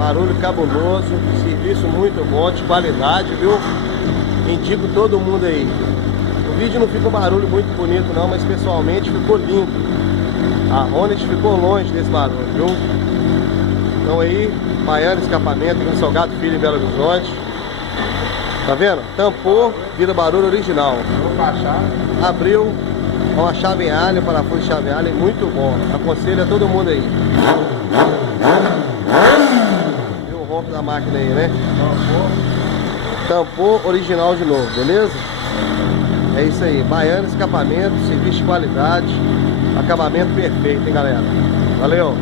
Barulho cabuloso, serviço muito bom, de qualidade, viu? Indico todo mundo aí. O vídeo não fica um barulho muito bonito não, mas pessoalmente ficou lindo. A Hornet ficou longe desse barulho, viu? Então aí, Baiano Escapamento aqui no Salgado Filho, em Belo Horizonte. Tá vendo? Tampou, vira barulho original. Abriu, uma chave em alho, parafuso de chave em alho, muito bom. Aconselho a todo mundo aí. Viu o ronco da máquina aí, né? Tampou original de novo, beleza? É isso aí, Baiano Escapamento, serviço de qualidade, acabamento perfeito, hein, galera? Valeu!